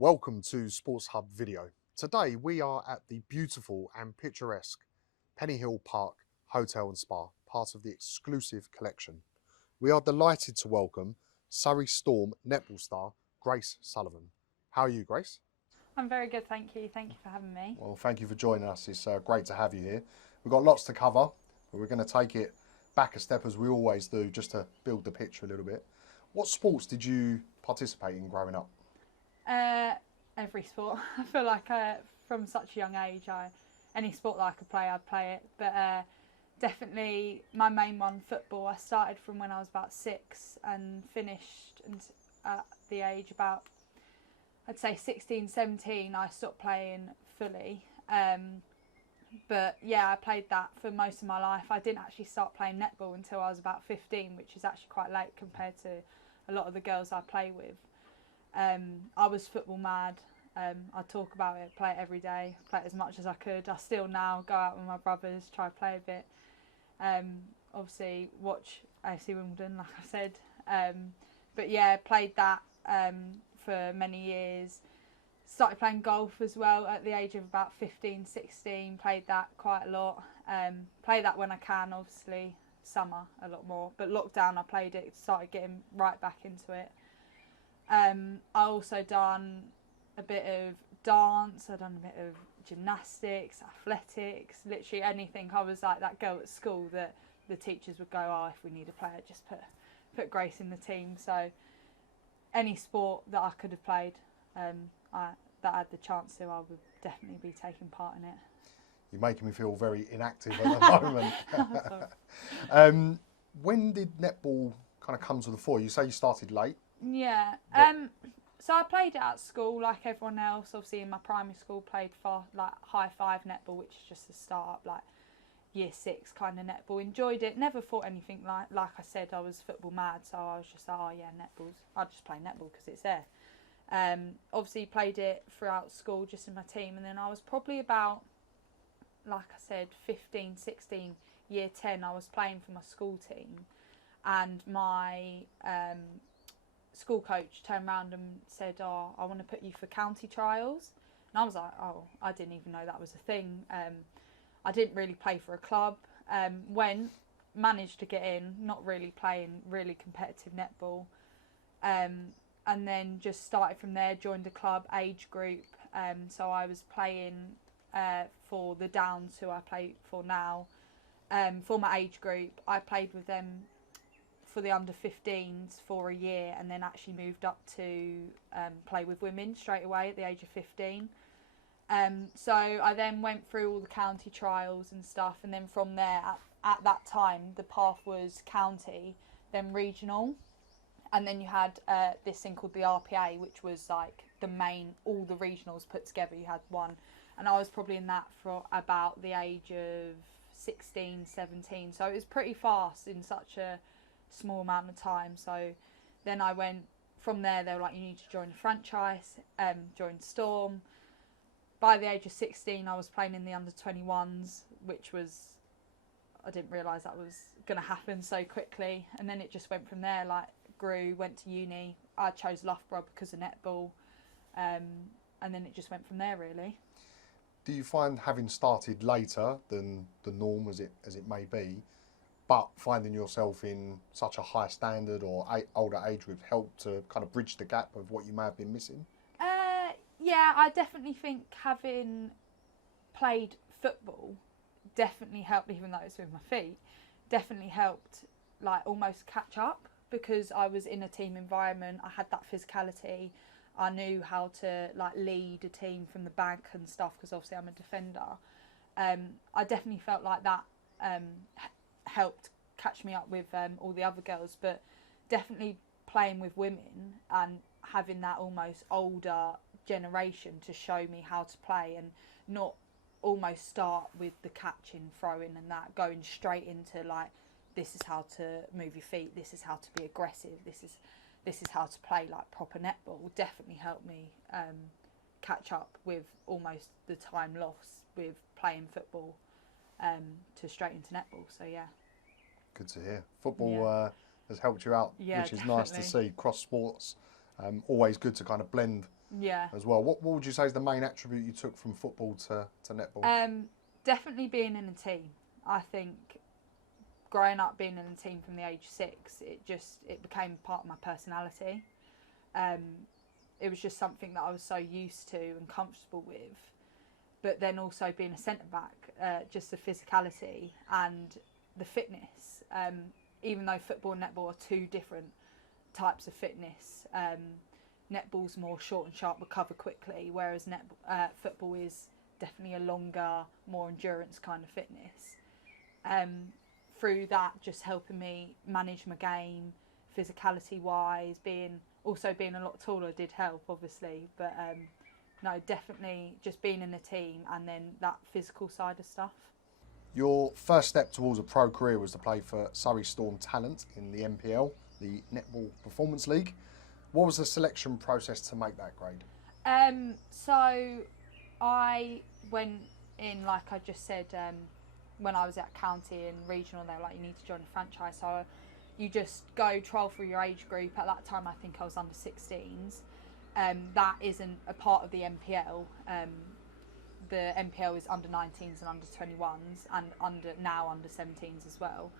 Welcome to Sports Hub Video. Today we are at the beautiful and picturesque Pennyhill Park Hotel and Spa, part of the exclusive collection. We are delighted to welcome Surrey Storm Netball star Grace Sullivan. How are you, Grace? I'm very good, thank you. Thank you for having me. Well, thank you for joining us. It's great to have you here. We've got lots to cover, but we're going to take it back a step as we always do, just to build the picture a little bit. What sports did you participate in growing up? Every sport. I feel like from such a young age, any sport that I could play, I'd play it. But definitely my main one, football. I started from when I was about 6 and finished at the age about, I'd say 16, 17, I stopped playing fully. But yeah, I played that for most of my life. I didn't actually start playing netball until I was about 15, which is actually quite late compared to a lot of the girls I play with. I was football mad. I talk about it, play it every day, play it as much as I could. I still now go out with my brothers, try to play a bit. Obviously watch AFC Wimbledon, like I said. But yeah, played that for many years. Started playing golf as well at the age of about 15, 16. Played that quite a lot. Play that when I can, obviously. Summer a lot more. But lockdown I played it, started getting right back into it. I also done a bit of dance, I've done a bit of gymnastics, athletics, literally anything. I was like that girl at school that the teachers would go, oh, if we need a player, just put Grace in the team. So any sport that I could have played, that I had the chance to, I would definitely be taking part in it. You're making me feel very inactive at the moment. When did netball kind of come to the fore? You say you started late. Yeah. So I played it at school like everyone else. Obviously in my primary school played high five netball, which is just a start up, like year 6 kind of netball. Enjoyed it. Never thought anything like I said, I was football mad, so I was just like, oh yeah, I'll just play netball because it's there. Obviously played it throughout school just in my team, and then I was probably about, like I said, 15, 16, year 10, I was playing for my school team, and my school coach turned around and said, oh, I want to put you for county trials. And I was like, oh, I didn't even know that was a thing. I didn't really play for a club. Managed to get in, not really playing really competitive netball. And then just started from there, joined a club age group. So I was playing for the Downs, who I play for now. For my age group, I played with them for the under 15s for a year, and then actually moved up to play with women straight away at the age of 15. So I then went through all the county trials and stuff, and then from there, at that time, the path was county, then regional, and then you had this thing called the RPA, which was like the main, all the regionals put together, you had one, and I was probably in that for about the age of 16, 17, so it was pretty fast in such a small amount of time. So then I went from there. They were like, you need to join a franchise, join Storm. By the age of 16 I was playing in the under 21s, which was, I didn't realise that was going to happen so quickly, and then it just went from there, like grew, went to uni. I chose Loughborough because of netball, and then it just went from there really. Do you find having started later than the norm as it may be, but finding yourself in such a high standard or older age group helped to kind of bridge the gap of what you may have been missing? Yeah, I definitely think having played football definitely helped, even though it's with my feet, definitely helped like almost catch up, because I was in a team environment, I had that physicality, I knew how to like lead a team from the back and stuff, because obviously I'm a defender. I definitely felt like that helped catch me up with all the other girls, but definitely playing with women and having that almost older generation to show me how to play, and not almost start with the catching, throwing and that, going straight into like, this is how to move your feet, this is how to be aggressive, this is how to play like proper netball, definitely helped me catch up with almost the time lost with playing football to straight into netball. So yeah. Good to hear. Football has helped you out, Yeah, which is definitely nice to see. Cross sports, always good to kind of blend Yeah. as well. What would you say is the main attribute you took from football to netball? Definitely being in a team. I think growing up being in a team from the age of 6, it became part of my personality. It was just something that I was so used to and comfortable with. But then also being a centre back, just the physicality and the fitness. Even though football and netball are two different types of fitness, netball's more short and sharp, recover quickly, whereas football is definitely a longer, more endurance kind of fitness. Through that, just helping me manage my game, physicality wise, being a lot taller did help, obviously, but no, definitely just being in the team and then that physical side of stuff. Your first step towards a pro career was to play for Surrey Storm Talent in the NPL, the Netball Performance League. What was the selection process to make that grade? So I went in, like I just said, when I was at county and regional, they were like, you need to join a franchise. So you just go trial through your age group. At that time, I think I was under 16s. That isn't a part of the NPL. The NPL is under 19s and under 21s and under 17s as well.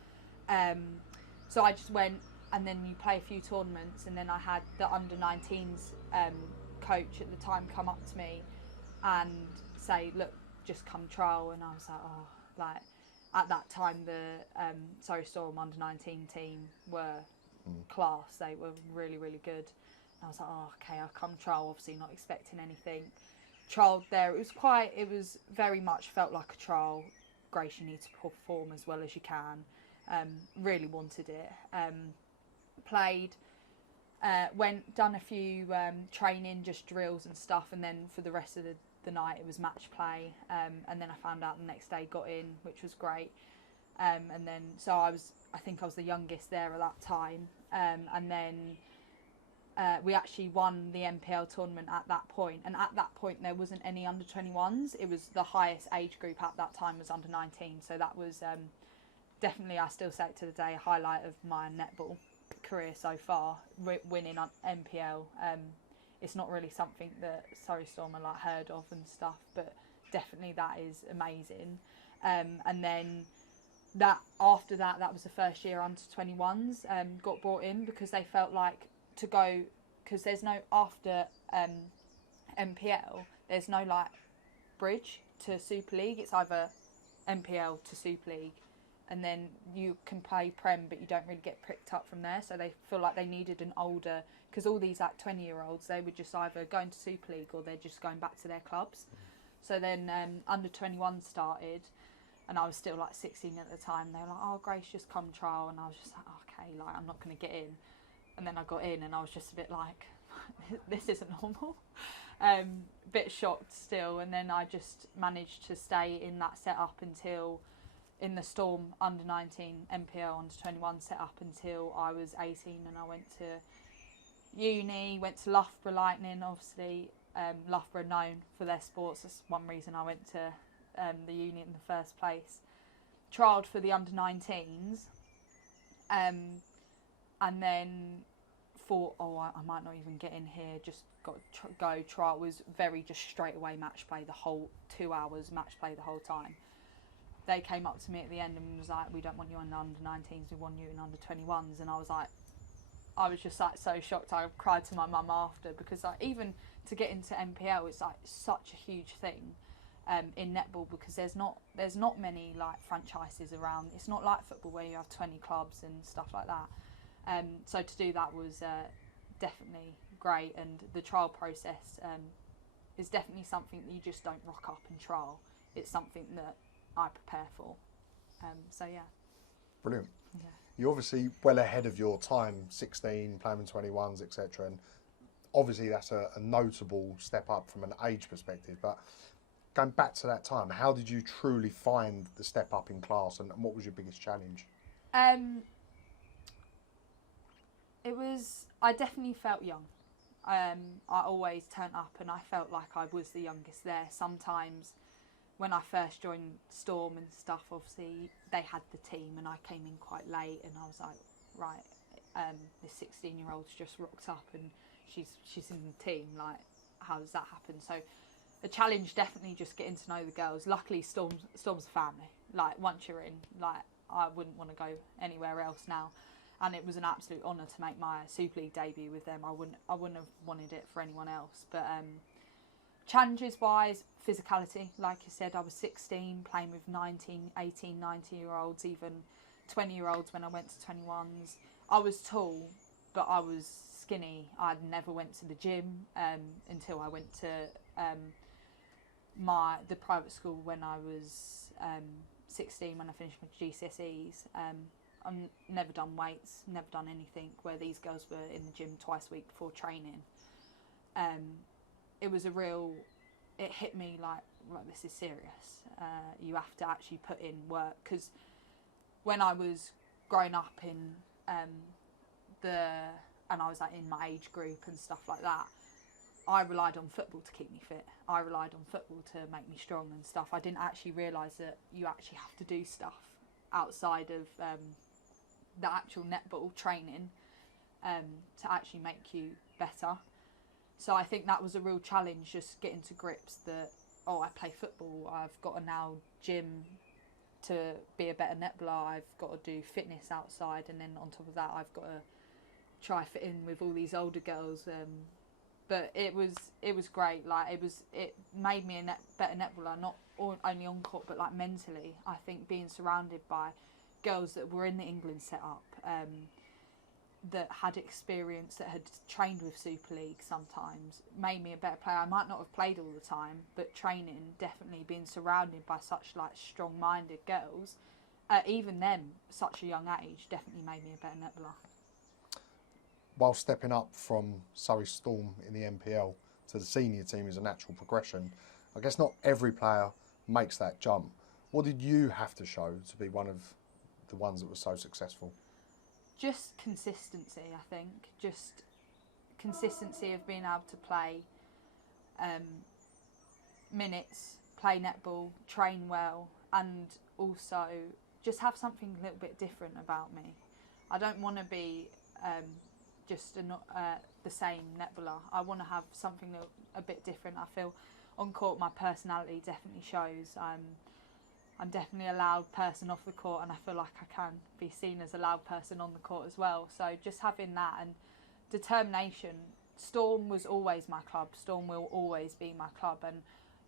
So I just went, and then you play a few tournaments, and then I had the under 19s coach at the time come up to me and say, look, just come trial. And I was like, oh, like at that time the Surrey Storm under 19 team were class. They were really, really good. And I was like, oh, okay, I'll come trial, obviously not expecting anything. Trial there, it was very much felt like a trial. Grace, you need to perform as well as you can. Really wanted it. Played, done a few training, just drills and stuff, and then for the rest of the night it was match play. And then I found out the next day, got in, which was great. And then so I think I was the youngest there at that time. And then we actually won the NPL tournament at that point, and at that point there wasn't any under 21s. It was the highest age group at that time was under 19, so that was definitely, I still say it to the day, a highlight of my netball career so far, winning on NPL. It's not really something that Surrey Storm are like heard of and stuff, but definitely that is amazing. And then after that was the first year under 21s got brought in because they felt like to go, because there's no after NPL, there's no like bridge to Super League. It's either NPL to Super League, and then you can play Prem, but you don't really get picked up from there. So they feel like they needed an older, because all these like 20-year-olds, they were just either going to Super League or they're just going back to their clubs. So then under 21 started, and I was still like 16 at the time. They were like, oh, Grace, just come trial. And I was just like, okay, like I'm not going to get in. And then I got in and I was just a bit like, this isn't normal. Bit shocked still. And then I just managed to stay in that setup until, in the Storm under 19 NPL under 21 setup, until I was 18 and I went to uni, went to Loughborough Lightning, obviously. Loughborough known for their sports. That's one reason I went to the uni in the first place. Trialled for the under 19s. And then thought, oh, I might not even get in here, just got to go trial. It was very just straight away match play, the whole 2 hours match play the whole time. They came up to me at the end and was like, we don't want you in under 19s, we want you in under 21s. And I was just like so shocked. I cried to my mum after, because like even to get into NPL, it's like such a huge thing in netball, because there's not many like franchises around. It's not like football where you have 20 clubs and stuff like that. So to do that was definitely great, and the trial process is definitely something that you just don't rock up and trial. It's something that I prepare for. So yeah. Brilliant. Yeah. You're obviously well ahead of your time, 16, playing in 21s, etc. And obviously that's a notable step up from an age perspective. But going back to that time, how did you truly find the step up in class, and what was your biggest challenge? I definitely felt young. I always turned up and I felt like I was the youngest there. Sometimes when I first joined Storm and stuff, obviously they had the team and I came in quite late, and I was like, right, this 16-year-old's just rocked up and she's in the team, like how does that happen? So the challenge, definitely just getting to know the girls. Luckily, Storm's a family. Like, once you're in, like, I wouldn't want to go anywhere else now. And it was an absolute honour to make my Super League debut with them. I wouldn't have wanted it for anyone else. But challenges wise, physicality. Like you said, I was 16, playing with 19, 18, 19-year-olds, even 20-year-olds when I went to 21s. I was tall, but I was skinny. I never went to the gym until I went to the private school when I was 16, when I finished my GCSEs. I've never done weights, never done anything, where these girls were in the gym twice a week before training. It was it hit me like, right, this is serious. You have to actually put in work, because when I was growing up and I was like in my age group and stuff like that, I relied on football to keep me fit. I relied on football to make me strong and stuff. I didn't actually realise that you actually have to do stuff outside of the actual netball training to actually make you better. So I think that was a real challenge, just getting to grips that, I play football, I've got to now gym to be a better netballer, I've got to do fitness outside, and then on top of that I've got to try fit in with all these older girls. But it was great. Like, it made me a better netballer, not only on court but like mentally. I think being surrounded by girls that were in the England setup, that had experience, that had trained with Super League sometimes, made me a better player. I might not have played all the time, but training, definitely being surrounded by such like strong-minded girls, even them, such a young age, definitely made me a better netballer. While stepping up from Surrey Storm in the NPL to the senior team is a natural progression, I guess not every player makes that jump. What did you have to show to be one of the ones that was so successful? Just consistency, I think. Just consistency of being able to play minutes, play netball, train well, and also just have something a little bit different about me. I don't want to be just the same netballer. I want to have something a bit different. I feel on court my personality definitely shows. I'm definitely a loud person off the court, and I feel like I can be seen as a loud person on the court as well. So just having that and determination. Storm was always my club. Storm will always be my club. And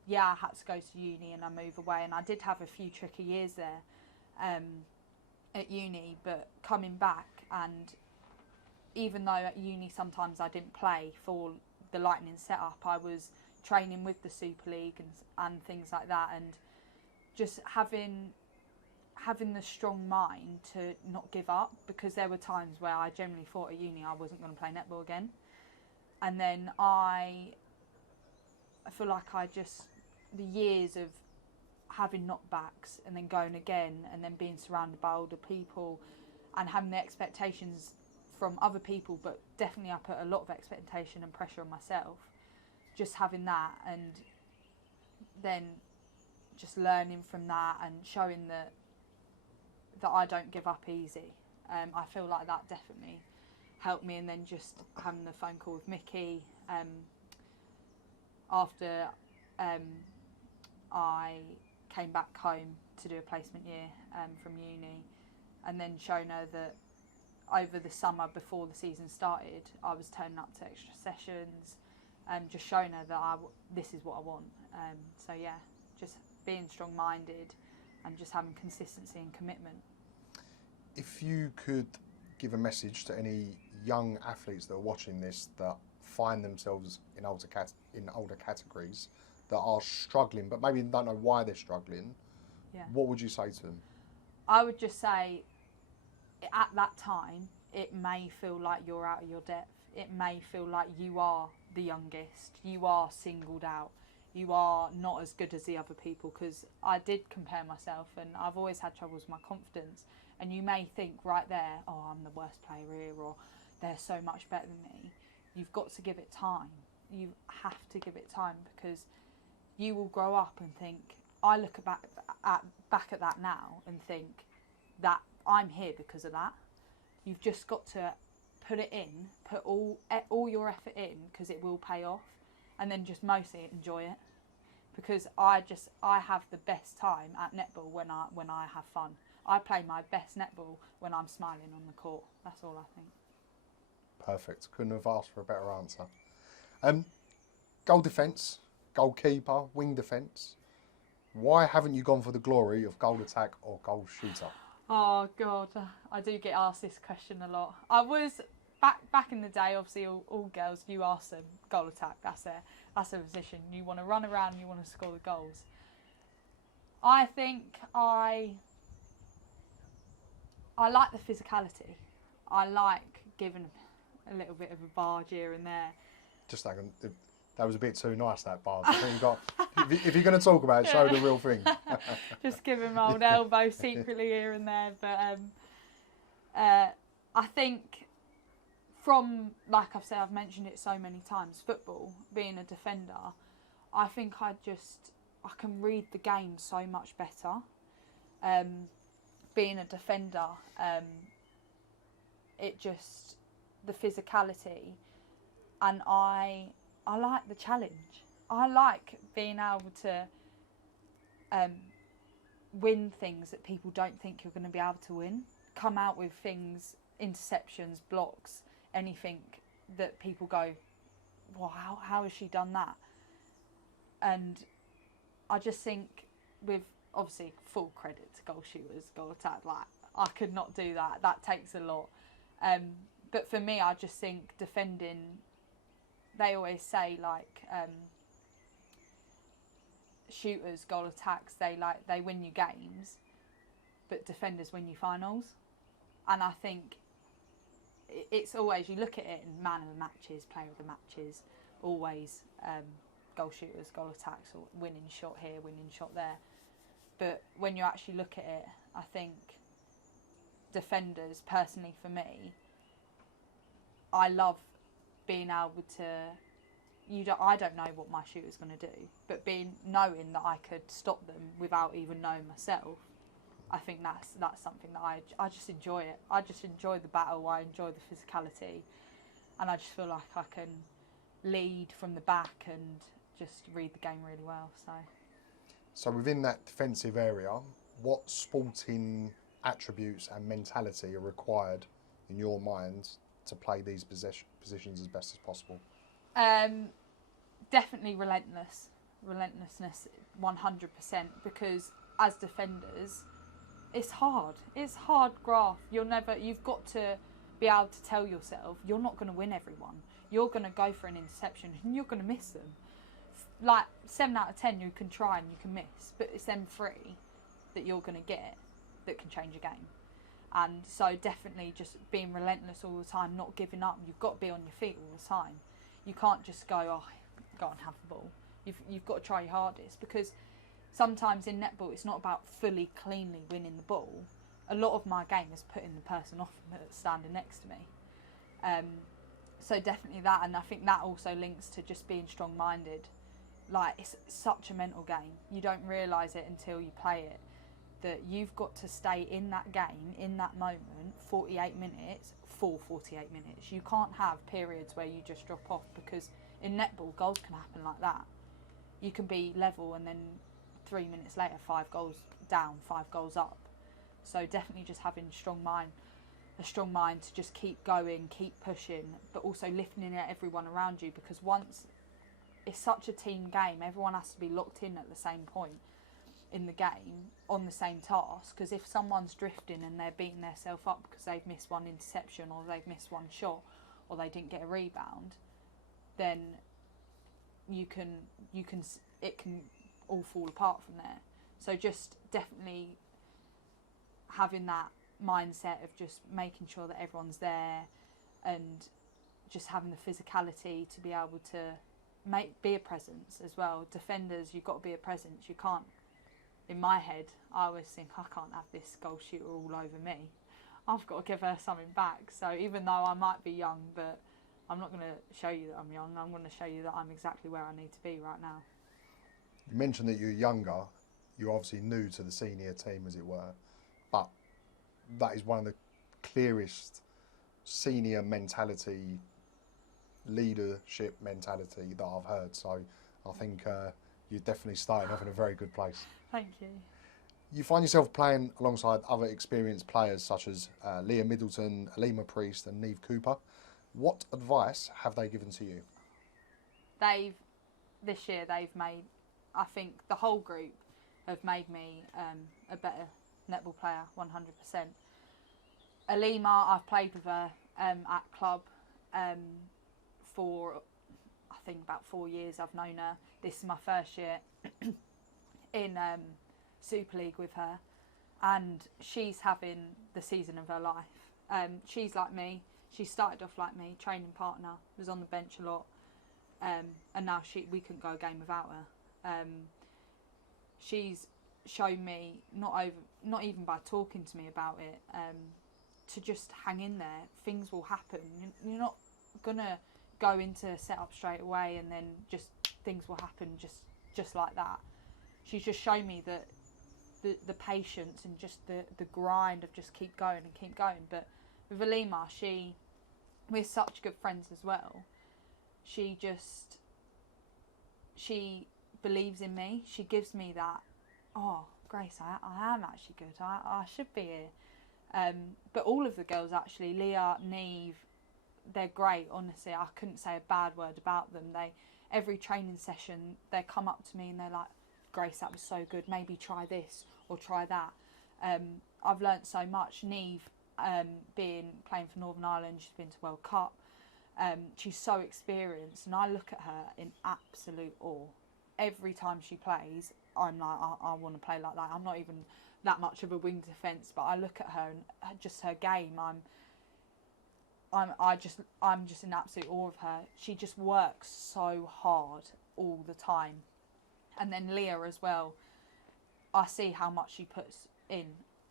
yeah, I had to go to uni and I move away, and I did have a few tricky years there at uni, but coming back, and even though at uni sometimes I didn't play for the Lightning setup, I was training with the Super League and things like that, and just having the strong mind to not give up, because there were times where I generally thought at uni I wasn't going to play netball again, and then I feel like the years of having knockbacks and then going again and then being surrounded by older people and having the expectations from other people, but definitely I put a lot of expectation and pressure on myself, just having that, and then just learning from that and showing that I don't give up easy. I feel like that definitely helped me. And then just having the phone call with Mickey after I came back home to do a placement year from uni, and then showing her that over the summer before the season started I was turning up to extra sessions, and just showing her that this is what I want. So yeah, just being strong-minded and just having consistency and commitment. If you could give a message to any young athletes that are watching this that find themselves in older categories that are struggling but maybe don't know why they're struggling, what would you say to them? I would just say, at that time it may feel like you're out of your depth. It may feel like you are the youngest, you are singled out, you are not as good as the other people, because I did compare myself and I've always had trouble with my confidence, and you may think right there, oh, I'm the worst player here, or they're so much better than me. You've got to give it time. You have to give it time, because you will grow up and think, I look back at that now and think that I'm here because of that. You've just got to put it in, put all your effort in, because it will pay off. and then just mostly enjoy it, because I have the best time at netball when I have fun. I play my best netball when I'm smiling on the court. That's all I think. Perfect. Couldn't have asked for a better answer. Goal defence, goalkeeper, wing defence. Why haven't you gone for the glory of goal attack or goal shooter? Oh God, I do get asked this question a lot. I was back in the day. Obviously, all girls, you ask them goal attack. That's a position. You want to run around. You want to score the goals. I think I like the physicality. I like giving a little bit of a barge here and there. Just hang on. That was a bit too nice, that barge. I think you got. If you're going to talk about it, show the real thing. Just giving my old elbow secretly here and there, but I think from, like I've said, I've mentioned it so many times. Football, being a defender, I think I can read the game so much better. Being a defender, the physicality, and I like the challenge. I like being able to win things that people don't think you're going to be able to win. Come out with things, interceptions, blocks, anything that people go, wow, how has she done that? And I just think, with obviously full credit to goal shooters, goal attack, like I could not do that. That takes a lot. But for me, I just think defending, they always say like shooters, goal attacks, they win you games, but defenders win you finals. And I think it's always, you look at it in man of the matches, player of the matches, always goal shooters, goal attacks, or winning shot here, winning shot there. But when you actually look at it, I think defenders, personally for me, I love being able to, I don't know what my shooter's going to do, but knowing that I could stop them without even knowing myself, I think that's something that I just enjoy it. I just enjoy the battle, I enjoy the physicality, and I just feel like I can lead from the back and just read the game really well. So within that defensive area, what sporting attributes and mentality are required in your mind to play these positions as best as possible? Definitely relentlessness 100%, because as defenders, it's hard graft. You've got to be able to tell yourself you're not going to win everyone. You're going to go for an interception and you're going to miss them. Like 7 out of 10 you can try and you can miss, but it's them 3 that you're going to get that can change a game. And so definitely just being relentless all the time, not giving up. You've got to be on your feet all the time. You can't just go and have the ball. You've got to try your hardest, because sometimes in netball it's not about fully cleanly winning the ball. A lot of my game is putting the person off that's standing next to me. So definitely that, and I think that also links to just being strong-minded. Like, it's such a mental game. You don't realise it until you play it, that you've got to stay in that game, in that moment, 48 minutes, for 48 minutes. You can't have periods where you just drop off, because in netball, goals can happen like that. You can be level and then 3 minutes later, 5 goals down, 5 goals up. So definitely just having a strong mind to just keep going, keep pushing, but also lifting at everyone around you, because once it's such a team game, everyone has to be locked in at the same point in the game on the same task. Because if someone's drifting and they're beating themselves up because they've missed one interception or they've missed one shot or they didn't get a rebound, then it can all fall apart from there. So just definitely having that mindset of just making sure that everyone's there, and just having the physicality to be able to be a presence as well. Defenders, you've got to be a presence. You can't, in my head, I always think, I can't have this goal shooter all over me. I've got to give her something back. So even though I might be young, but I'm not going to show you that I'm young. I'm going to show you that I'm exactly where I need to be right now. You mentioned that you're younger. You're obviously new to the senior team, as it were, but that is one of the clearest senior mentality leadership mentality that I've heard. So I think you're definitely starting off in a very good place. Thank you. You find yourself playing alongside other experienced players such as Leah Middleton, Alima Priest and Neve Cooper. What advice have they given to you? This year they've made, I think the whole group have made me a better netball player, 100%. Alima, I've played with her at club for, I think, about 4 years. I've known her. This is my first year in Super League with her, and she's having the season of her life. She's like me. She started off like me, training partner, was on the bench a lot, and now we couldn't go a game without her. She's shown me, not even by talking to me about it, to just hang in there. Things will happen. You're not gonna go into setup straight away and then just things will happen just like that. She's just shown me that the patience and just the grind of just keep going and keep going. But with Alima, we're such good friends as well. She believes in me. She gives me that, oh, Grace, I am actually good. I should be here. But all of the girls actually, Leah, Neve, they're great. Honestly, I couldn't say a bad word about them. Every training session, they come up to me and they're like, Grace, that was so good. Maybe try this or try that. I've learnt so much. Neve, playing for Northern Ireland, she's been to World Cup. She's so experienced, and I look at her in absolute awe. Every time she plays, I'm like, I want to play like that. I'm not even that much of a wing defence, but I look at her and just her game. I'm just in absolute awe of her. She just works so hard all the time. And then Leah as well. I see how much she puts in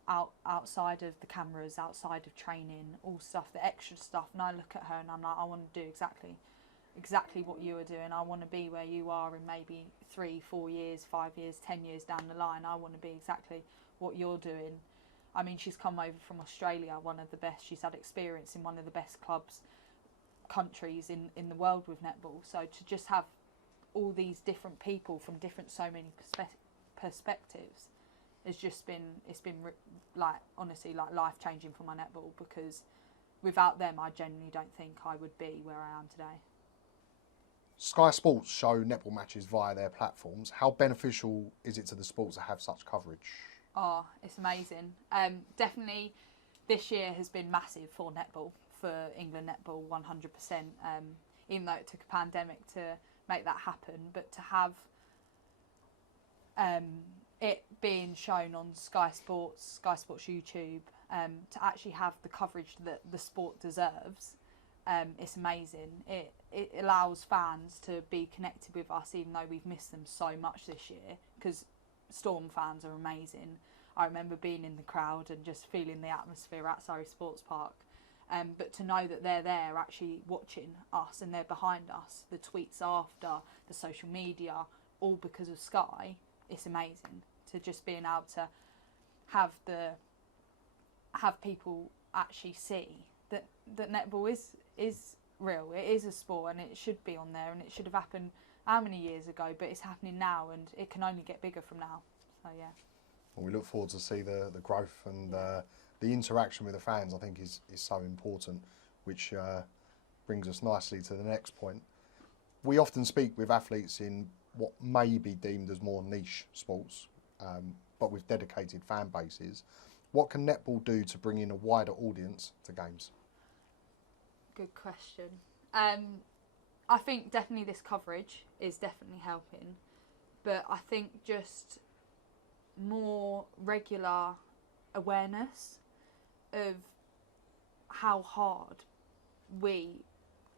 outside of the cameras, outside of training, all stuff, the extra stuff. And I look at her and I'm like, I want to do exactly what you are doing. I want to be where you are in maybe 3, 4 years, 5 years, 10 years down the line. I want to be exactly what you're doing. I mean, she's come over from Australia, one of the best. She's had experience in one of the best countries in the world with netball. So to just have all these different people from so many perspectives has just been, like, honestly, like life-changing for my netball, because without them I genuinely don't think I would be where I am today. Sky Sports show netball matches via their platforms. How beneficial is it to the sports to have such coverage? Oh, it's amazing. Definitely this year has been massive for netball, for England netball, 100%, even though it took a pandemic to make that happen. But to have it being shown on Sky Sports YouTube, to actually have the coverage that the sport deserves, it's amazing. It allows fans to be connected with us, even though we've missed them so much this year, because Storm fans are amazing. I remember being in the crowd and just feeling the atmosphere at Surrey Sports Park. But to know that they're there actually watching us and they're behind us, the tweets after, the social media, all because of Sky, it's amazing. To just being able to have people actually see that netball is real. It is a sport and it should be on there, and it should have happened how many years ago, but it's happening now and it can only get bigger from now. So yeah. Well, we look forward to see the growth and the interaction with the fans. I think is so important, which brings us nicely to the next point. We often speak with athletes in what may be deemed as more niche sports, but with dedicated fan bases. What can netball do to bring in a wider audience to games? Good question. I think definitely this coverage is definitely helping, but I think just more regular awareness of how hard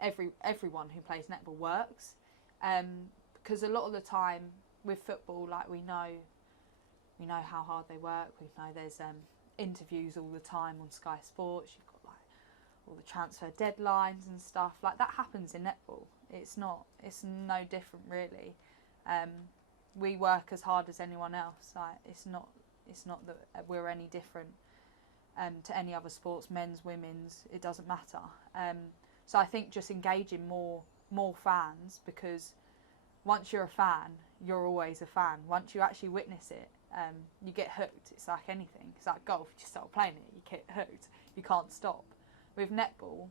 everyone who plays netball works, because a lot of the time with football, like we know how hard they work. We know there's interviews all the time on Sky Sports. You've got like all the transfer deadlines and stuff like that happens in netball. It's no different really. We work as hard as anyone else. Like it's not that we're any different to any other sports, men's, women's. It doesn't matter. So I think just engaging more fans, because once you're a fan, you're always a fan. Once you actually witness it, you get hooked. It's like anything. It's like golf. You start playing it, you get hooked. You can't stop. With netball,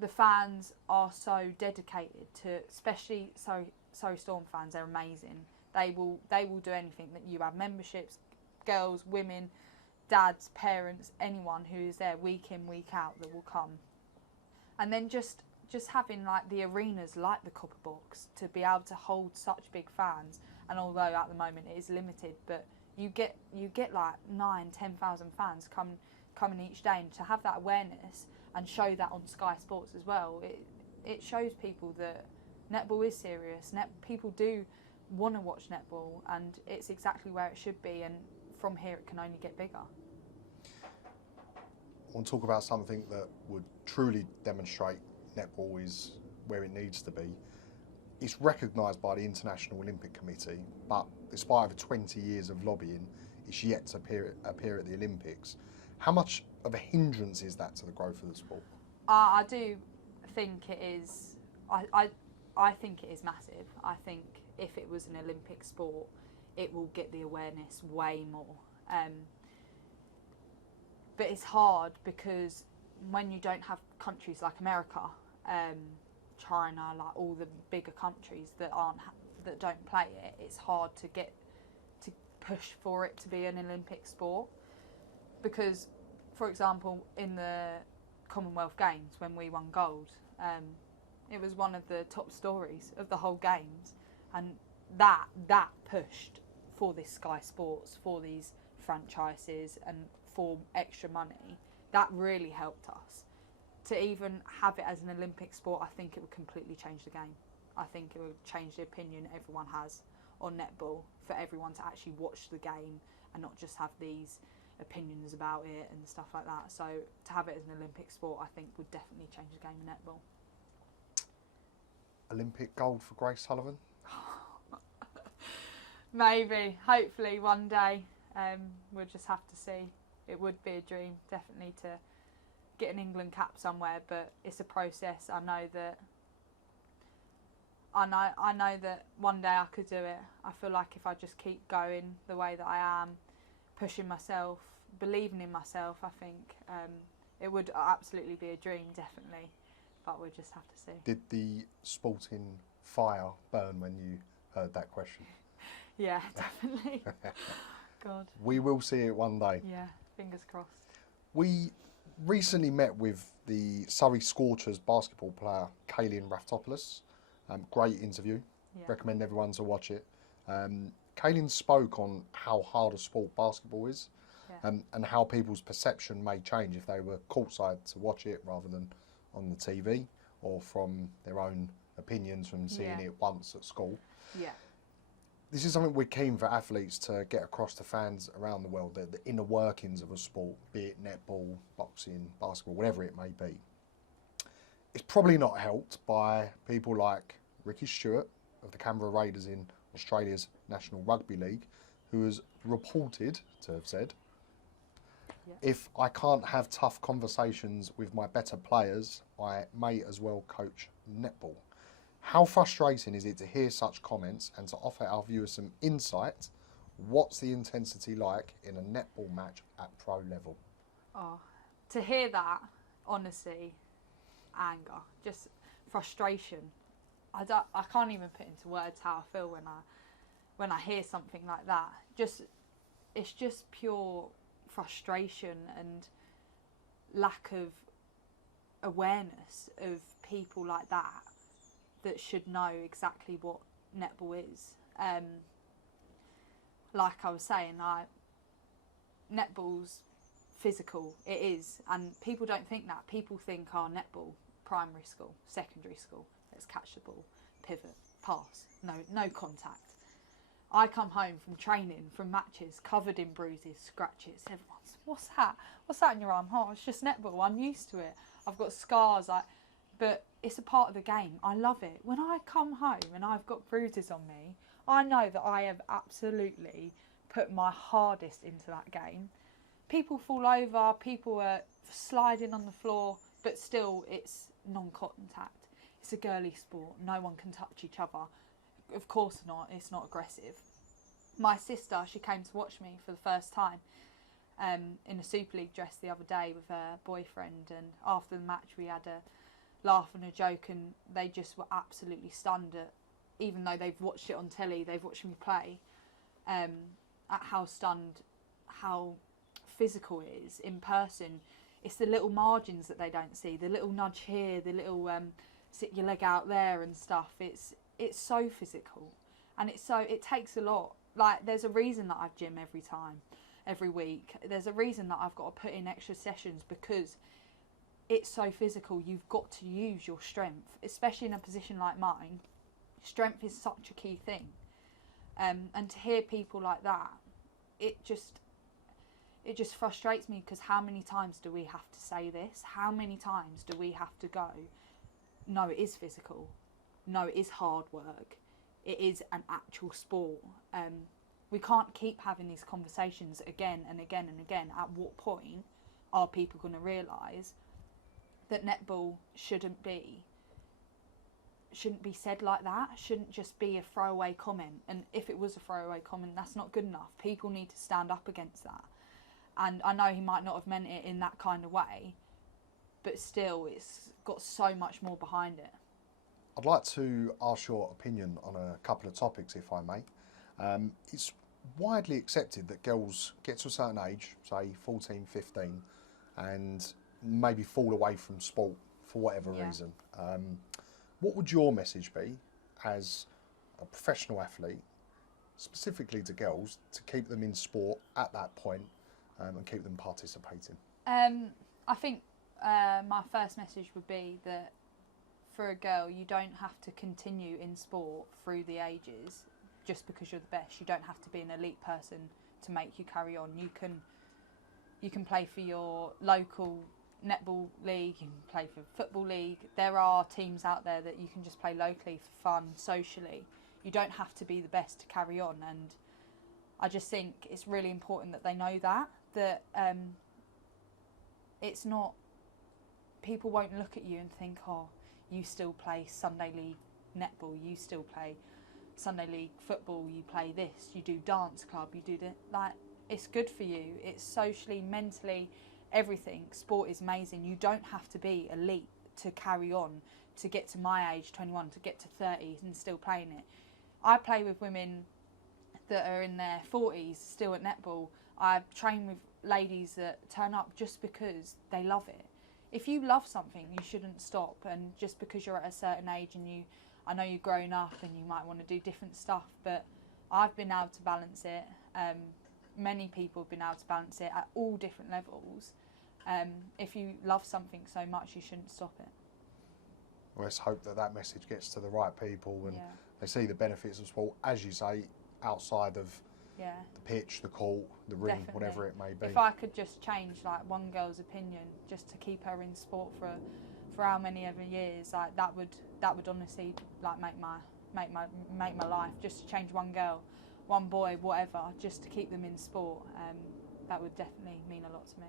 the fans are so dedicated to, especially Surrey Storm fans. They're amazing. They will do anything. That you have memberships, girls, women, dads, parents, anyone who is there week in, week out that will come. And then just having like the arenas like the Copper Box to be able to hold such big fans. And although at the moment it is limited, but you get like 9,000-10,000 fans coming each day, and to have that awareness and show that on Sky Sports as well, it shows people that netball is serious. People do want to watch netball, and it's exactly where it should be, and from here it can only get bigger. I want to talk about something that would truly demonstrate netball is where it needs to be. It's recognised by the International Olympic Committee, but despite over 20 years of lobbying, it's yet to appear at the Olympics. How much of a hindrance is that to the growth of the sport? I do think it is. I think it is massive. I think if it was an Olympic sport, it will get the awareness way more. But it's hard because when you don't have countries like America, China, like all the bigger countries that don't play it, it's hard to push for it to be an Olympic sport. Because, for example, in the Commonwealth Games when we won gold, it was one of the top stories of the whole games, and that pushed for this Sky Sports, for these franchises, and for extra money. That really helped us. To even have it as an Olympic sport, I think it would completely change the game. I think it would change the opinion everyone has on netball, for everyone to actually watch the game and not just have these opinions about it and stuff like that. So to have it as an Olympic sport, I think would definitely change the game of netball. Olympic gold for Grace Sullivan? Maybe, hopefully one day. We'll just have to see. It would be a dream, definitely, to get an England cap somewhere, but it's a process. I know that one day I could do it. I feel like if I just keep going the way that I am, pushing myself, believing in myself, I think it would absolutely be a dream, definitely. But we'll just have to see. Did the sporting fire burn when you heard that question? Yeah, definitely. God. We will see it one day. Yeah, fingers crossed. We recently met with the Surrey Scorchers basketball player, Kaylin Raftopoulos. Great interview. Yeah. Recommend everyone to watch it. Kaylin spoke on how hard a sport basketball is, Yeah. And how people's perception may change if they were courtside to watch it rather than on the TV, or from their own opinions from seeing it once at school. Yeah. This is something we're keen for athletes to get across to fans around the world, the inner workings of a sport, be it netball, boxing, basketball, whatever it may be. It's probably not helped by people like Ricky Stewart of the Canberra Raiders in Australia's National Rugby League, who has reported to have said, if I can't have tough conversations with my better players, I may as well coach netball. How frustrating is it to hear such comments and to offer our viewers some insight? What's the intensity like in a netball match at pro level? Oh, to hear that, honestly, anger, just frustration. I can't even put into words how I feel when I hear something like that. It's just pure frustration and lack of awareness of people like that should know exactly what netball is. Like I was saying, netball's physical, it is, and people don't think that. People think, netball, primary school, secondary school, let's catch the ball, pivot, pass, no contact. I come home from training, from matches, covered in bruises, scratches. Everyone's, what's that? What's that in your arm? Oh, it's just netball. I'm used to it. I've got scars, but it's a part of the game. I love it. When I come home and I've got bruises on me, I know that I have absolutely put my hardest into that game. People fall over, people are sliding on the floor. but still it's non-contact. It's a girly sport. No one can touch each other. Of course not. It's not aggressive. My sister, she came to watch me for the first time in a Super League dress the other day with her boyfriend, and after the match we had a laugh and a joke, and they just were absolutely stunned at, even though they've watched it on telly, they've watched me play, at how stunned, how physical it is in person. It's the little margins that they don't see, the little nudge here, the little stick your leg out there and stuff. It's so physical, and it takes a lot. Like, there's a reason that I gym every week. There's a reason that I've got to put in extra sessions, because it's so physical. You've got to use your strength, especially in a position like mine. Strength is such a key thing, and to hear people like that, it just frustrates me, because how many times do we have to say this? How many times do we have to go, no, it is physical, no, it is hard work, it is an actual sport. We can't keep having these conversations again and again and again. At what point are people going to realise that netball shouldn't be said like that? Shouldn't just be a throwaway comment. And if it was a throwaway comment, that's not good enough. People need to stand up against that. And I know he might not have meant it in that kind of way, but still, it's got so much more behind it. I'd like to ask your opinion on a couple of topics, if I may. It's widely accepted that girls get to a certain age, say 14, 15, and maybe fall away from sport for whatever reason. What would your message be as a professional athlete, specifically to girls, to keep them in sport at that point and keep them participating? I think my first message would be that for a girl, you don't have to continue in sport through the ages just because you're the best. You don't have to be an elite person to make you carry on. You can play for your local netball league, you can play for football league. There are teams out there that you can just play locally for fun, socially. You don't have to be the best to carry on, and I just think it's really important that they know that it's not, people won't look at you and think, oh, you still play Sunday league netball, you still play Sunday league football, you play this, you do dance club, you do that. Like, it's good for you. It's socially, mentally, everything. Sport is amazing. You don't have to be elite to carry on, to get to my age, 21, to get to 30 and still playing it. I play with women that are in their 40s still at netball. I train with ladies that turn up just because they love it. If you love something, you shouldn't stop. And just because you're at a certain age and I know you're growing up and you might want to do different stuff, but I've been able to balance it. Many people have been able to balance it at all different levels. If you love something so much, you shouldn't stop it. Well, let's hope that message gets to the right people and they see the benefits of sport, as you say, outside of the pitch, the court, the ring, Definitely. whatever it may be. If I could just change like one girl's opinion just to keep her in sport for how many ever years, like that would honestly like make my life. Just to change one girl, one boy, whatever, just to keep them in sport. That would definitely mean a lot to me.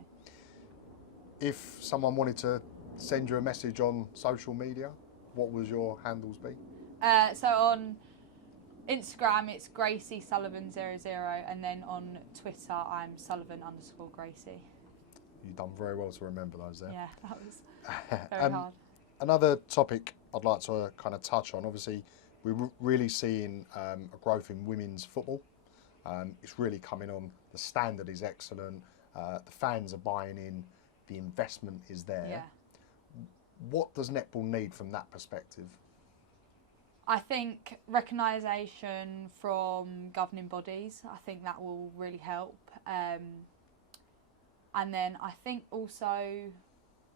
If someone wanted to send you a message on social media, what would your handles be? So on Instagram it's Gracie Sullivan 00, and then on Twitter I'm Sullivan_Gracie. You've done very well to remember those there. Yeah, that was very hard. Another topic I'd like to kind of touch on, obviously we're really seeing a growth in women's football. It's really coming on, the standard is excellent, the fans are buying in, the investment is there. Yeah. What does netball need from that perspective? I think recognition from governing bodies, I think that will really help. And then I think also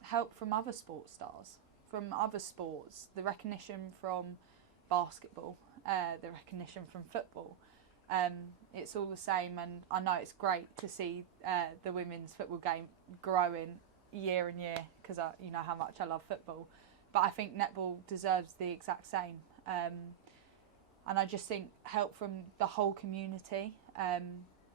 help from other sports stars, from other sports, the recognition from basketball, the recognition from football. It's all the same, and I know it's great to see the women's football game growing year and year, because you know how much I love football, but I think netball deserves the exact same. And I just think help from the whole community.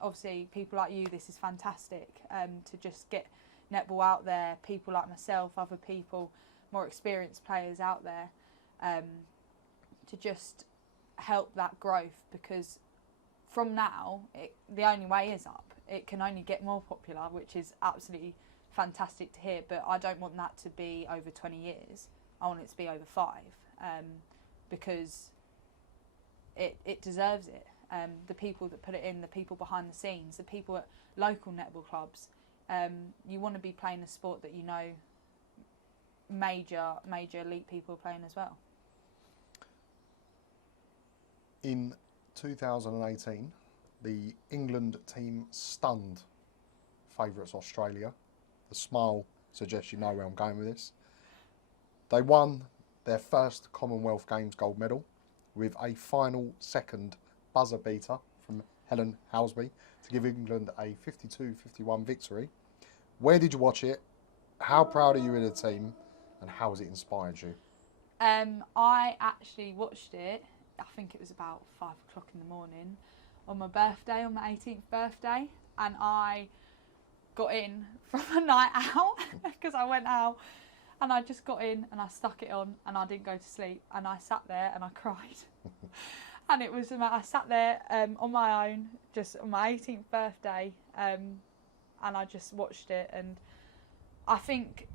Obviously people like you, this is fantastic, to just get netball out there, people like myself, other people, more experienced players out there, to just help that growth, because from now, the only way is up. It can only get more popular, which is absolutely fantastic to hear, but I don't want that to be over 20 years. I want it to be over 5, because it deserves it. The people that put it in, the people behind the scenes, the people at local netball clubs, you want to be playing a sport that you know major elite people are playing as well. In 2018, the England team stunned favourites Australia. The smile suggests you know where I'm going with this. They won their first Commonwealth Games gold medal with a final second buzzer beater from Helen Housby to give England a 52-51 victory. Where did you watch it? How proud are you of the team? And how has it inspired you? I actually watched it, I think it was about 5 o'clock in the morning, on my birthday, on my 18th birthday. And I got in from a night out because I went out and I just got in and I stuck it on and I didn't go to sleep. And I sat there and I cried. And it was, I sat there on my own, just on my 18th birthday, and I just watched it. And I think,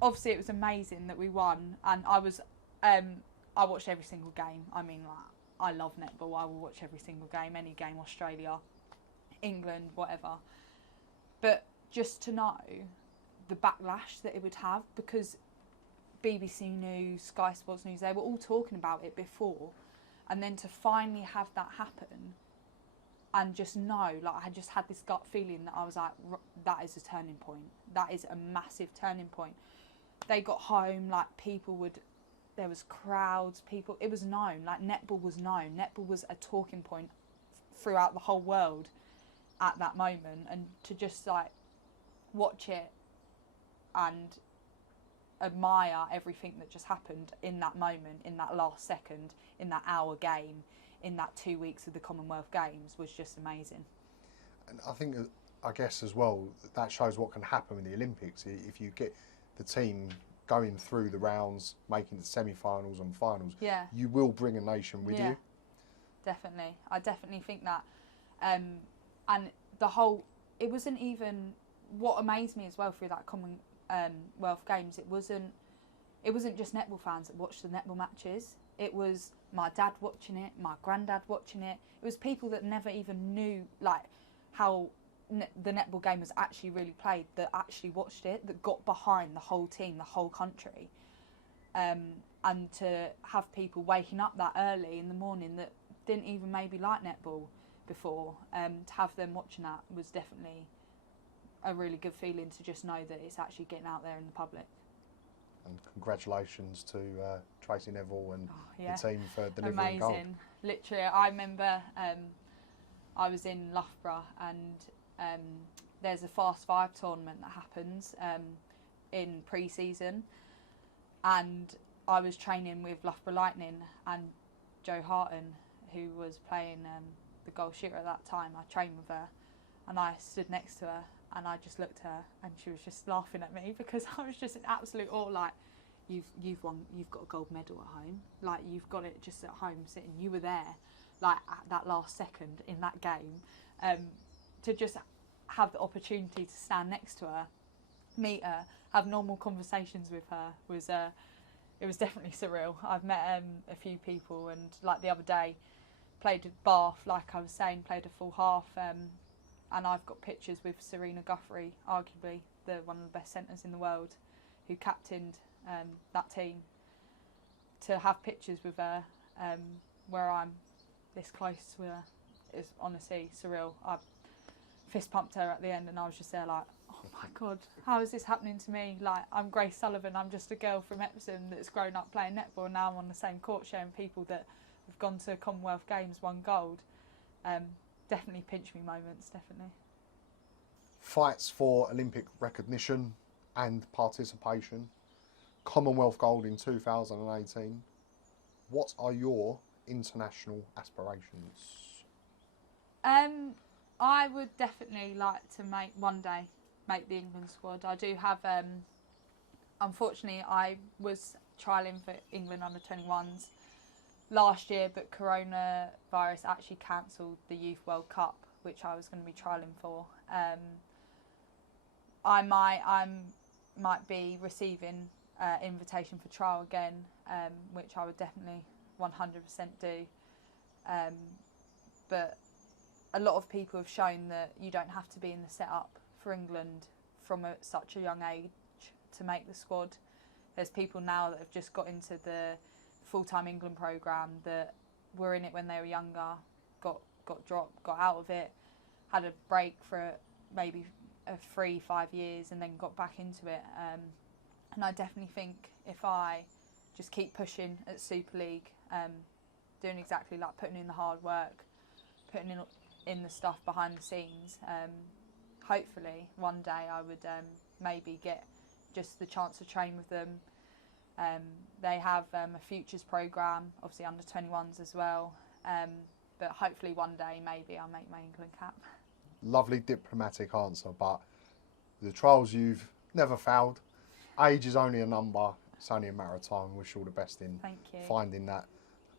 obviously, it was amazing that we won. And I watched every single game. I mean, like, I love netball. I will watch every single game, any game, Australia, England, whatever. But just to know the backlash that it would have, because BBC News, Sky Sports News, they were all talking about it before. And then to finally have that happen and just know, like, I just had this gut feeling that I was like, that is a turning point. That is a massive turning point. They got home, like, there was crowds, people, it was known, like, netball was known. Netball was a talking point throughout the whole world at that moment. And to just, like, watch it and admire everything that just happened in that moment, in that last second, in that hour game, in that 2 weeks of the Commonwealth Games was just amazing. And I think, I guess as well, that shows what can happen in the Olympics. If you get the team going through the rounds, making the semi-finals and finals, you will bring a nation with you. Definitely. I definitely think that. And the whole, it wasn't even, what amazed me as well through that Commonwealth Games, it wasn't just netball fans that watched the netball matches. It was my dad watching it, my granddad watching it. It was people that never even knew, like, how the netball game was actually really played, that actually watched it, that got behind the whole team, the whole country. And to have people waking up that early in the morning that didn't even maybe like netball before, to have them watching that was definitely a really good feeling, to just know that it's actually getting out there in the public. And congratulations to Tracy Neville and the team for delivering amazing gold. Literally, I remember I was in Loughborough, and there's a Fast 5 tournament that happens in pre-season, and I was training with Loughborough Lightning, and Jo Harton, who was playing the goal shooter at that time, I trained with her, and I stood next to her, and I just looked at her, and she was just laughing at me, because I was just in absolute awe, like, you've won, you've got a gold medal at home, like, you've got it just at home sitting, you were there, like, at that last second in that game, to just have the opportunity to stand next to her, meet her, have normal conversations with her, was it was definitely surreal. I've met a few people, and like the other day, played at Bath, like I was saying, played a full half, and I've got pictures with Serena Guthrie, arguably one of the best centres in the world, who captained that team. To have pictures with her where I'm this close to her is honestly surreal. I fist pumped her at the end, and I was just there like, oh my God, how is this happening to me? Like, I'm Grace Sullivan, I'm just a girl from Epsom that's grown up playing netball, and now I'm on the same court showing people that have gone to Commonwealth Games, won gold. Definitely pinch me moments, definitely. Fights for Olympic recognition and participation. Commonwealth gold in 2018. What are your international aspirations? I would definitely like to make one day make the England squad. I do have, unfortunately, I was trialling for England under 21s last year, but coronavirus actually cancelled the Youth World Cup, which I was going to be trialling for. I might be receiving invitation for trial again, which I would definitely 100% do. But a lot of people have shown that you don't have to be in the setup for England from such a young age to make the squad. There's people now that have just got into the full-time England programme that were in it when they were younger, got dropped, got out of it, had a break for maybe 3-5 years and then got back into it. And I definitely think if I just keep pushing at Super League, doing exactly like putting in the hard work, putting in the stuff behind the scenes, hopefully one day I would maybe get just the chance to train with them. They have a futures programme, obviously under 21s as well, but hopefully one day maybe I'll make my England cap. Lovely diplomatic answer, but the trials you've never failed. Age is only a number. It's only a matter of time. Wish you all the best in finding that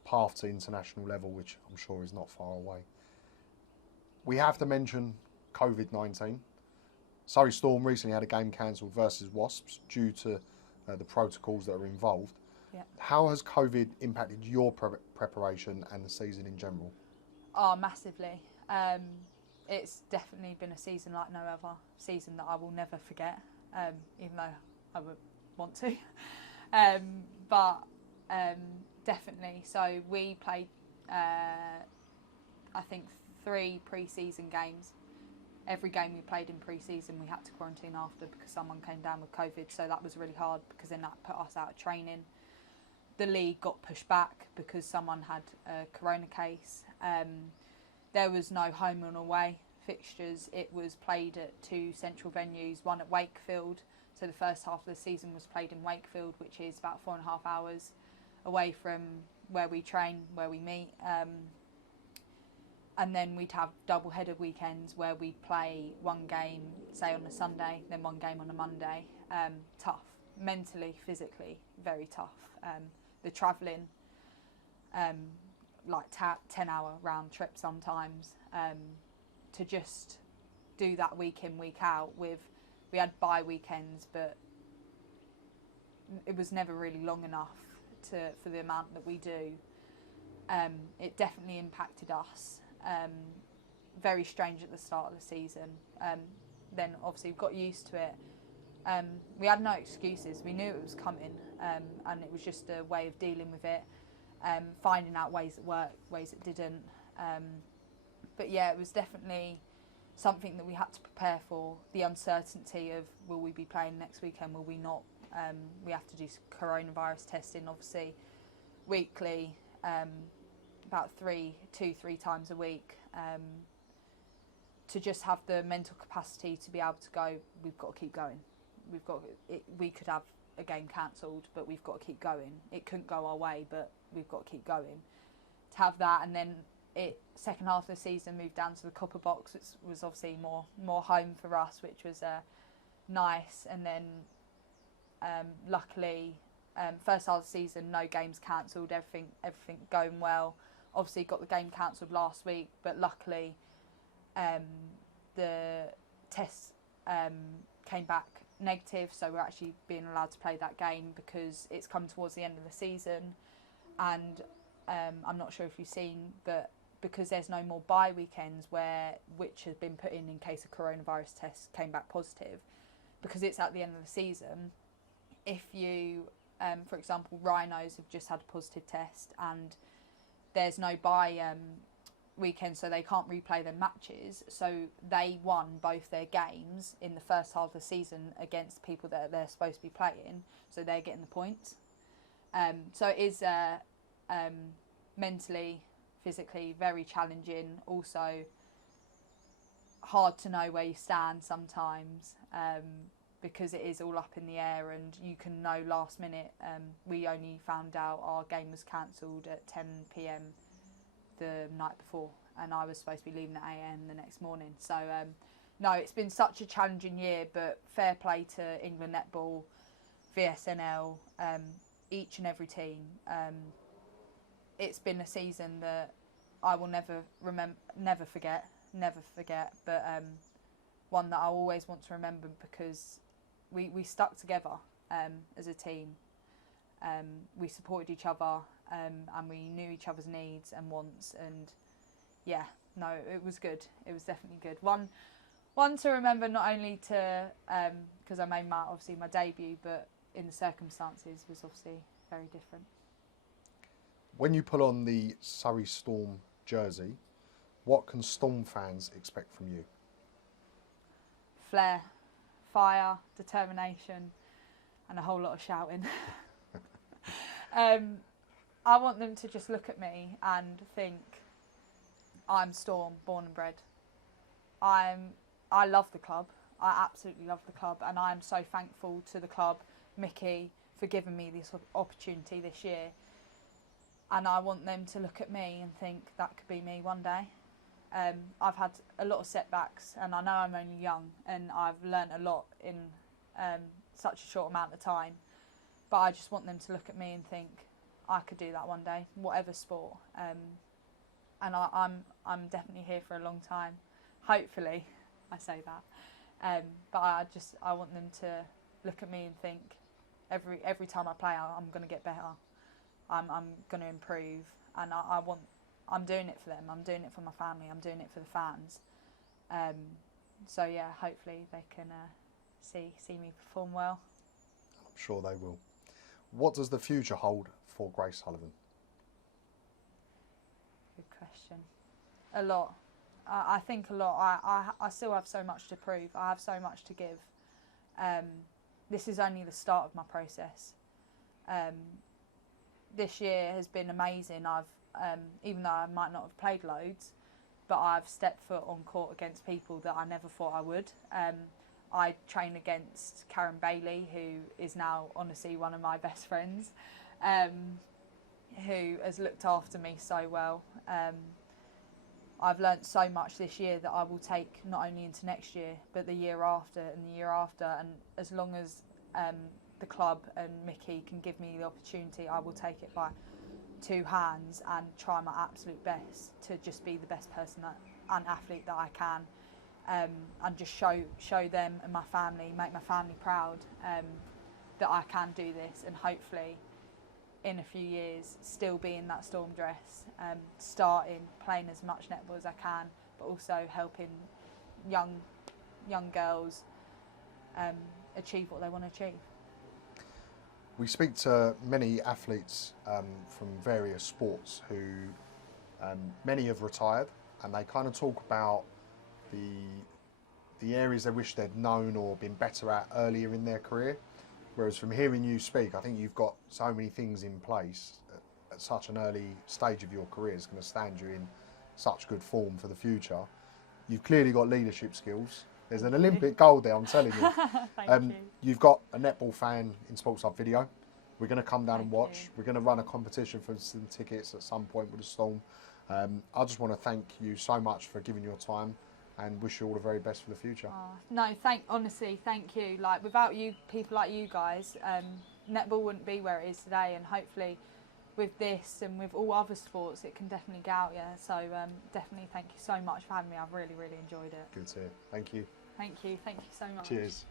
path to international level, which I'm sure is not far away. We have to mention COVID-19. Surrey Storm recently had a game cancelled versus Wasps due to the protocols that are involved. Yeah. How has COVID impacted your preparation and the season in general? Oh, massively. It's definitely been a season like no other season that I will never forget, even though I would want to. But definitely. So we played, I think, 3 pre-season games. Every game we played in pre-season we had to quarantine after because someone came down with COVID, so that was really hard because then that put us out of training. The league got pushed back because someone had a corona case. There was no home and away fixtures. It was played at 2 central venues, one at Wakefield. So the first half of the season was played in Wakefield, which is about 4.5 hours away from where we train, where we meet. And then we'd have double-header weekends where we'd play one game, say on a Sunday, then one game on a Monday. Tough, mentally, physically, very tough. The travelling, like 10-hour round trip sometimes, to just do that week in, week out. We had bye weekends, but it was never really long enough for the amount that we do. It definitely impacted us. Very strange at the start of the season. Then obviously we got used to it. We had no excuses. We knew it was coming, and it was just a way of dealing with it, finding out ways that worked, ways that didn't. But yeah, it was definitely something that we had to prepare for. The uncertainty of, will we be playing next weekend, will we not? We have to do coronavirus testing, obviously, weekly, about 3 times a week, to just have the mental capacity to be able to go, we've got to keep going. We could have a game cancelled, but we've got to keep going. It couldn't go our way, but we've got to keep going. To have that, and then second half of the season moved down to the Copper Box, which was obviously more home for us, which was nice. And then luckily, first half of the season, no games cancelled, everything going well. Obviously got the game cancelled last week, but luckily the tests came back negative, so we're actually being allowed to play that game because it's come towards the end of the season. And I'm not sure if you've seen, but because there's no more bye weekends which has been put in case a coronavirus test came back positive, because it's at the end of the season, if you, for example, Rhinos have just had a positive test and there's no bye weekend, so they can't replay their matches, so they won both their games in the first half of the season against people that they're supposed to be playing, so they're getting the points. So it is mentally, physically very challenging, also hard to know where you stand sometimes, because it is all up in the air and you can know last minute. We only found out our game was cancelled at 10 p.m. the night before, and I was supposed to be leaving at 8 a.m. the next morning. So no, it's been such a challenging year, but fair play to England Netball, VSNL, each and every team. It's been a season that I will never forget, but one that I always want to remember, because we stuck together as a team. We supported each other, and we knew each other's needs and wants, and yeah, no, it was good. It was definitely good. One to remember, not only to because I made my debut, but in the circumstances was obviously very different. When you put on the Surrey Storm jersey, what can Storm fans expect from you? Flair, fire, determination, and a whole lot of shouting. I want them to just look at me and think, I'm Storm, born and bred. I love the club. I absolutely love the club, and I'm so thankful to the club, Mickey, for giving me this opportunity this year. And I want them to look at me and think that could be me one day. I've had a lot of setbacks, and I know I'm only young, and I've learnt a lot in such a short amount of time. But I just want them to look at me and think, I could do that one day, whatever sport. And I'm definitely here for a long time. Hopefully, I say that. But I want them to look at me and think, every time I play, I'm going to get better. I'm going to improve, and I'm doing it for them. I'm doing it for my family. I'm doing it for the fans. So yeah, hopefully they can see me perform well. I'm sure they will. What does the future hold for Grace Sullivan? Good question. A lot. I think a lot. I still have so much to prove. I have so much to give. This is only the start of my process. This year has been amazing. I've even though I might not have played loads, but I've stepped foot on court against people that I never thought I would. I train against Karen Bailey, who is now honestly one of my best friends, who has looked after me so well. I've learnt so much this year that I will take not only into next year, but the year after and the year after. And as long as the club and Mickey can give me the opportunity, I will take it by two hands and try my absolute best to just be the best person and athlete that I can, and just show them and my family, make my family proud, that I can do this, and hopefully in a few years still be in that Storm dress, starting playing as much netball as I can, but also helping young girls achieve what they want to achieve. We speak to many athletes from various sports who many have retired, and they kind of talk about the areas they wish they'd known or been better at earlier in their career. Whereas from hearing you speak, I think you've got so many things in place at such an early stage of your career. It's going to stand you in such good form for the future. You've clearly got leadership skills. There's an Olympic gold there, I'm telling you. Thank you. You've got a netball fan in Sports Hub video. We're going to come down and watch. Thank you. We're going to run a competition for some tickets at some point with the Storm. I just want to thank you so much for giving your time and wish you all the very best for the future. No, honestly, thank you. Like, without you, people like you guys, netball wouldn't be where it is today, and hopefully with this and with all other sports, it can definitely get out, yeah. So definitely thank you so much for having me. I've really, really enjoyed it. Good to hear. Thank you. Thank you so much. Cheers.